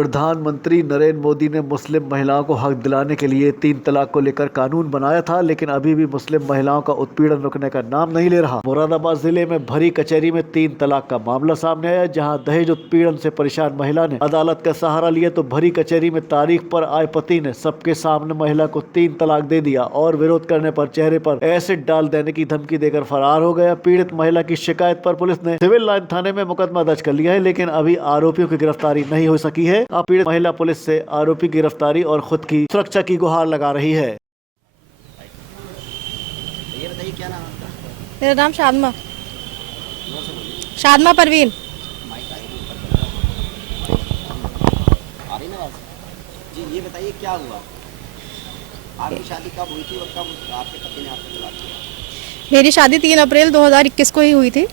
प्रधानमंत्री नरेंद्र मोदी ने मुस्लिम महिलाओं को हक दिलाने के लिए 3 तलाक को लेकर कानून बनाया था, लेकिन अभी भी मुस्लिम महिलाओं का उत्पीड़न रुकने का नाम नहीं ले रहा। मुरादाबाद जिले में भरी कचहरी में 3 तलाक का मामला सामने आया, जहां दहेज उत्पीड़न से परेशान महिला ने अदालत का सहारा लिया तो भरी कचहरी में तारीख पर आए पति ने सबके सामने महिला को 3 तलाक दे दिया और विरोध करने पर चेहरे पर एसिड डाल देने की धमकी देकर फरार हो गया। पीड़ित महिला की शिकायत पर पुलिस ने सिविल लाइन थाने में मुकदमा दर्ज कर लिया है, लेकिन अभी आरोपियों की गिरफ्तारी नहीं हो सकी है। अब पीड़ित महिला पुलिस से आरोपी गिरफ्तारी और खुद की सुरक्षा की गुहार लगा रही है। ये बताइए क्या नाम है आपका? मेरा नाम शादमा परवीन। आ रही ना आवाज़? जी ये बताइए क्या हुआ? आपकी शादी कब हुई थी और कब आपके पति ने आपको तलाक दिया? मेरी शादी 3 अप्रैल 2021 को ही हुई थी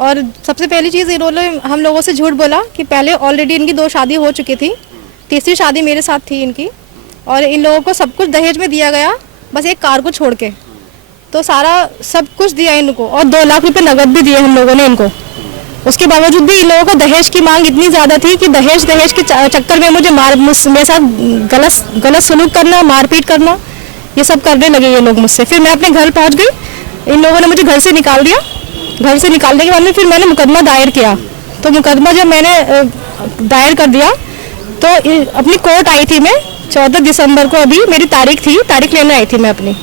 और सबसे पहली चीज़ इन्होंने हम लोगों से झूठ बोला कि पहले ऑलरेडी इनकी 2 शादी हो चुकी थी, तीसरी शादी मेरे साथ थी इनकी, और इन लोगों को सब कुछ दहेज में दिया गया, बस एक कार को छोड़ के। तो सारा सब कुछ दिया इनको और 2 लाख रुपए नगद भी दिए हम लोगों ने इनको। उसके बावजूद भी इन लोगों को दहेज की मांग इतनी ज़्यादा थी कि दहेज के चक्कर में मुझे मेरे साथ गलत सलूक करना, मारपीट करना, ये सब करने लगे ये लोग मुझसे। फिर मैं अपने घर पहुँच गई, इन लोगों ने मुझे घर से निकाल दिया। घर से निकालने के बाद में फिर मैंने मुकदमा दायर किया। तो मुकदमा जब मैंने दायर कर दिया तो अपनी कोर्ट आई थी मैं 14 दिसंबर को, अभी मेरी तारीख थी, तारीख लेने आई थी मैं अपनी।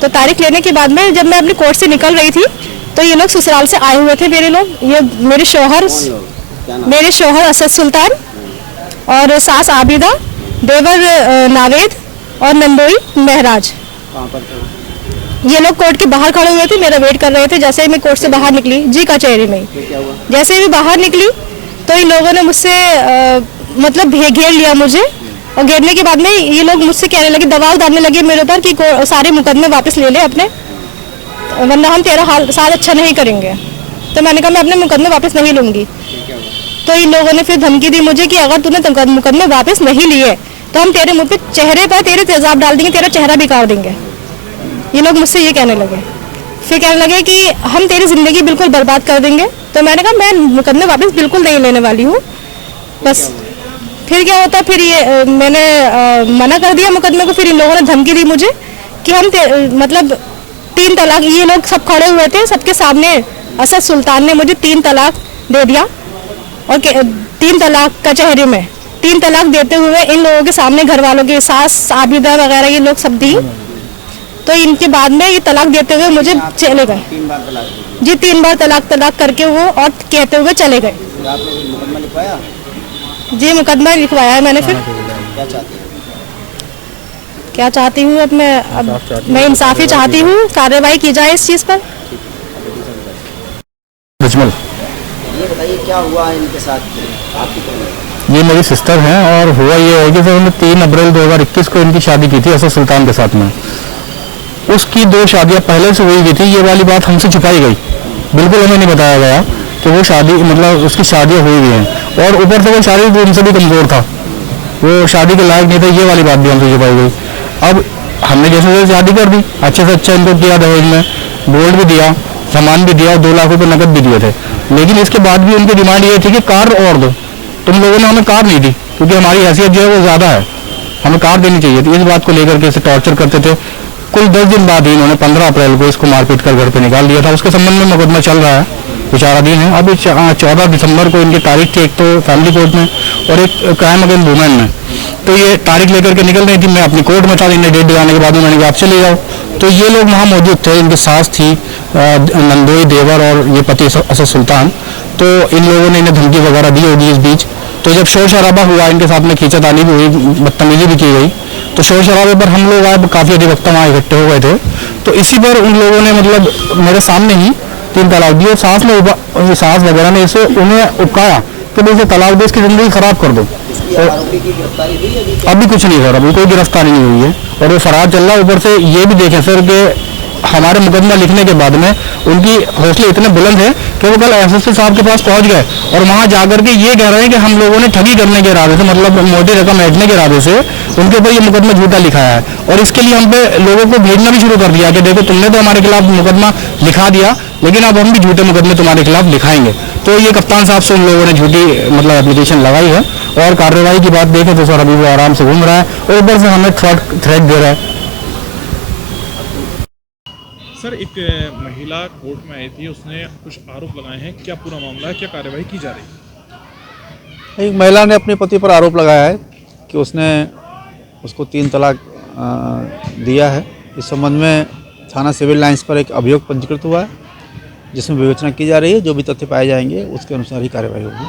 तो तारीख लेने के बाद में जब मैं अपनी कोर्ट से निकल रही थी तो ये लोग ससुराल से आए हुए थे मेरे लोग, ये मेरे शौहर असद सुल्तान और सास आबिदा, देवर नावेद और नंदोई महराज। कहाँ पर थे? ये लोग कोर्ट के बाहर खड़े हुए थे, मेरा वेट कर रहे थे। जैसे ही मैं कोर्ट से बाहर निकली, जी कचहरी में ही, फिर क्या हुआ? जैसे ही बाहर निकली तो इन लोगों ने मुझसे मतलब घेर लिया मुझे, और घेरने के बाद में ये लोग मुझसे कहने लगे, दबाव डालने लगे मेरे ऊपर कि सारे मुकदमे वापस ले ले अपने, वरना हम तेरा हाल साल अच्छा नहीं करेंगे। तो मैंने कहा मैं अपने मुकदमे वापस नहीं लूँगी। तो इन लोगों ने फिर धमकी दी मुझे कि अगर तूने मुकदमे वापस नहीं लिए तो हम तेरे मुँह पे चेहरे पर तेरे तेजाब डाल देंगे, तेरा चेहरा भी काट देंगे। ये लोग मुझसे ये कहने लगे। फिर कहने लगे कि हम तेरी ज़िंदगी बिल्कुल बर्बाद कर देंगे। तो मैंने कहा मैं मुकदमे वापस बिल्कुल नहीं लेने वाली हूँ बस। फिर क्या होता, फिर ये मैंने मना कर दिया मुकदमे को। फिर इन लोगों ने धमकी दी मुझे कि हम मतलब 3 तलाक, ये लोग सब खड़े हुए थे सबके सामने, असद सुल्तान ने मुझे 3 तलाक दे दिया और 3 तलाक कचहरी में 3 तलाक देते हुए इन लोगों के सामने घर वालों के सास आबिदा वगैरह ये लोग सब दी। तो इनके बाद में ये तलाक देते हुए मुझे चले गए। 3 बार तलाक दी? जी 3 बार तलाक करके वो और कहते हुए चले गए। फिर आपने मुकदमा लिखवाया? जी मुकदमा लिखवाया है मैंने। फिर क्या चाहते हैं? क्या चाहती हूँ, अब मैं इंसाफी चाहती हूँ, कार्रवाई की जाए इस चीज़ पर। ये बताइए क्या हुआ इनके साथ? आपकी कौन है? ये मेरी सिस्टर हैं और हुआ ये है कि जब उन्होंने 3 अप्रैल 2021 को इनकी शादी की थी असद सुल्तान के साथ में, उसकी 2 शादियां पहले से हुई थी। ये वाली बात हमसे छुपाई गई, बिल्कुल हमें नहीं बताया गया कि वो शादी मतलब उसकी शादियां हुई हुई हैं, और ऊपर से वो शारीरिक रूप से भी कमज़ोर था, वो शादी के लायक नहीं था। ये वाली बात भी हमसे छुपाई गई। अब हमने जैसे जैसे शादी कर दी, अच्छे से अच्छा इनको किया, दहेज में गोल्ड भी दिया, सामान भी दिया और 2 लाख रुपये नकद भी दिए थे। लेकिन इसके बाद भी उनकी डिमांड ये थी कि कार और दो। तुम लोगों ने हमें कार नहीं दी क्योंकि हमारी हैसियत जो है वो ज़्यादा है, हमें कार देनी चाहिए थी। इस बात को लेकर के इसे टॉर्चर करते थे। कुल 10 दिन बाद ही इन्होंने 15 अप्रैल को इसको मारपीट कर घर पे निकाल दिया था। उसके संबंध में मुकदमा चल रहा है, विचाराधीन है। अभी 14 दिसंबर को इनकी तारीख थी, एक तो फैमिली कोर्ट में और एक क्राइम अगेंस्ट वुमेन में। तो ये तारीख लेकर के निकल रही थी, मैं अपनी कोर्ट में था। इन्हें डेट दिलाने के बाद में मैंने कहा आप चले जाओ। तो ये लोग वहाँ मौजूद थे, इनकी सास थी नंदोई, देवर और ये पति असद सुल्तान। तो इन लोगों ने इन्हें धमकी वगैरह दी होगी इस बीच। तो जब शोर शराबा हुआ, इनके साथ में खींचातानी भी हुई, बदतमीजी भी की गई, तो शोर शराबे पर हम लोग आए, काफ़ी अधिवक्ता वहाँ इकट्ठे हो गए थे। तो इसी पर उन लोगों ने मतलब मेरे सामने ही 3 तलाक दिए और सास वगैरह ने इसे उन्हें उकसाया कि भाई इसे तलाक दे, इसकी ज़िंदगी ख़राब कर दो। आरोपी की गिरफ्तारी हुई है? अभी कुछ नहीं सर, अभी कोई गिरफ्तारी नहीं हुई है और वो फरार चल रहा है। ऊपर से ये भी देखें सर कि हमारे मुकदमा लिखने के बाद में उनकी हौसले इतने बुलंद है कि वो कल एसएसपी साहब के पास पहुंच गए और वहां जाकर के ये कह रहे हैं कि हम लोगों ने ठगी करने के इरादे से, मतलब मोटी रकम ऐंठने के इरादे से उनके ऊपर ये मुकदमा झूठा लिखाया है। और इसके लिए हम पे लोगों को भेजना भी शुरू कर दिया कि देखो तुमने तो हमारे खिलाफ मुकदमा लिखा दिया, लेकिन अब हम भी झूठे मुकदमे तुम्हारे खिलाफ लिखाएंगे। तो ये कप्तान साहब से उन लोगों ने झूठी मतलब एप्लीकेशन लगाई है। और कार्रवाई की बात देखें तो सर अभी वो आराम से घूम रहा है और ऊपर से हमें थ्रेट दे रहा है। सर एक महिला कोर्ट में आई थी, उसने कुछ आरोप लगाए हैं, क्या पूरा मामला है, क्या कार्रवाई की जा रही है? एक महिला ने अपने पति पर आरोप लगाया है कि उसने उसको 3 तलाक दिया है। इस संबंध में थाना सिविल लाइंस पर एक अभियोग पंजीकृत हुआ है, जिसमें विवेचना की जा रही है। जो भी तथ्य पाए जाएंगे उसके अनुसार ही कार्रवाई होगी।